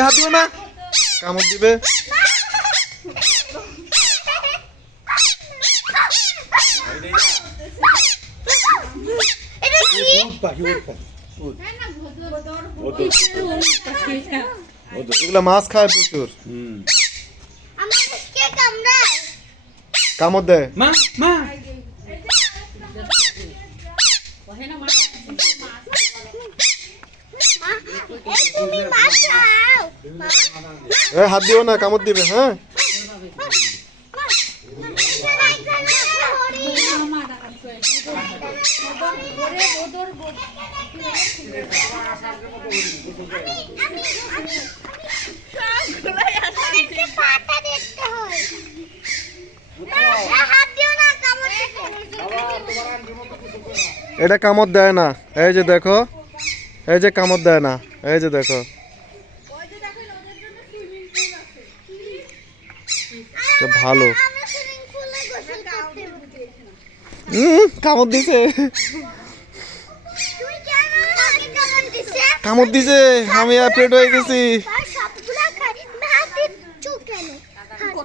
হাত দিও না, কামড় দিবে। এগুলা মাছ খায় প্রচুর, কামড় দেয়। হাত দিও না, কামড় দিবে। হ্যাঁ, এটা কামড় দেয় না। এই যে দেখো, এই যে কামড় দেয় না, এই যে দেখো। ভালো, কামড় দিছে, কামড় দিছে, আমি আর পেট হয়ে গেছি।